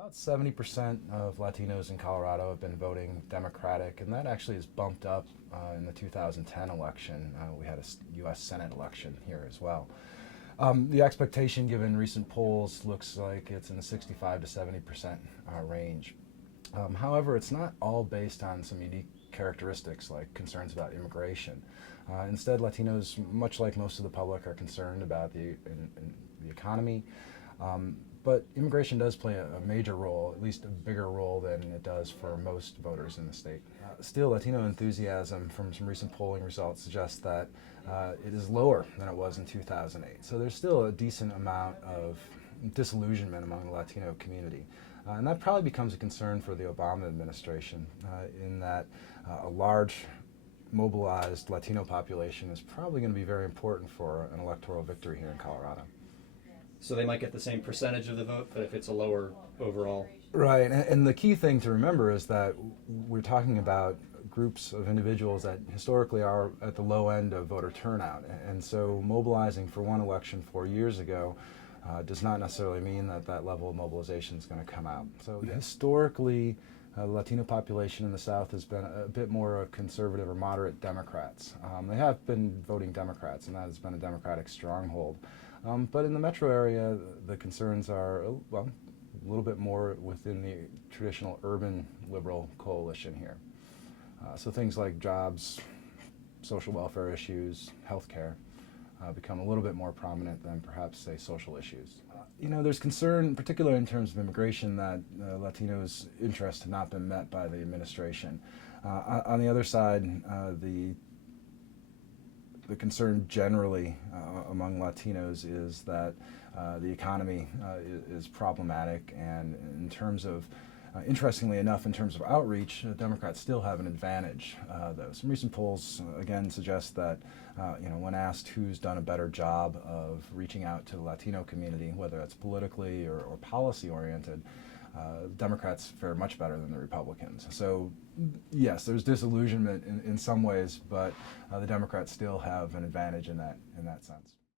About 70% of Latinos in Colorado have been voting Democratic, and that actually is bumped up in the 2010 election. We had a U.S. Senate election here as well. The expectation, given recent polls, looks like it's in the 65 to 70% range. However, it's not all based on some unique characteristics like concerns about immigration. Instead, Latinos, much like most of the public, are concerned about the economy. But immigration does play a major role, at least a bigger role than it does for most voters in the state. Still, Latino enthusiasm from some recent polling results suggests that it is lower than it was in 2008. So there's still a decent amount of disillusionment among the Latino community. And that probably becomes a concern for the Obama administration in that a large mobilized Latino population is probably going to be very important for an electoral victory here in Colorado. So they might get the same percentage of the vote, but if it's a lower overall. Right, and the key thing to remember is that we're talking about groups of individuals that historically are at the low end of voter turnout. And so mobilizing for one election 4 years ago does not necessarily mean that that level of mobilization is going to come out. So historically, the Latino population in the South has been a bit more conservative or moderate Democrats. They have been voting Democrats, and that has been a Democratic stronghold. But in the metro area, the concerns are, well, a little bit more within the traditional urban liberal coalition here. So things like jobs, social welfare issues, healthcare become a little bit more prominent than perhaps, say, social issues. There's concern, particularly in terms of immigration, that Latinos' interests have not been met by the administration. On the other side, the concern generally among Latinos is that the economy is problematic, and in terms of, interestingly enough, in terms of outreach, Democrats still have an advantage, though. Some recent polls, again, suggest that, when asked who's done a better job of reaching out to the Latino community, whether that's politically or policy-oriented, Democrats fare much better than the Republicans. So, yes, there's disillusionment in some ways, but the Democrats still have an advantage in that sense.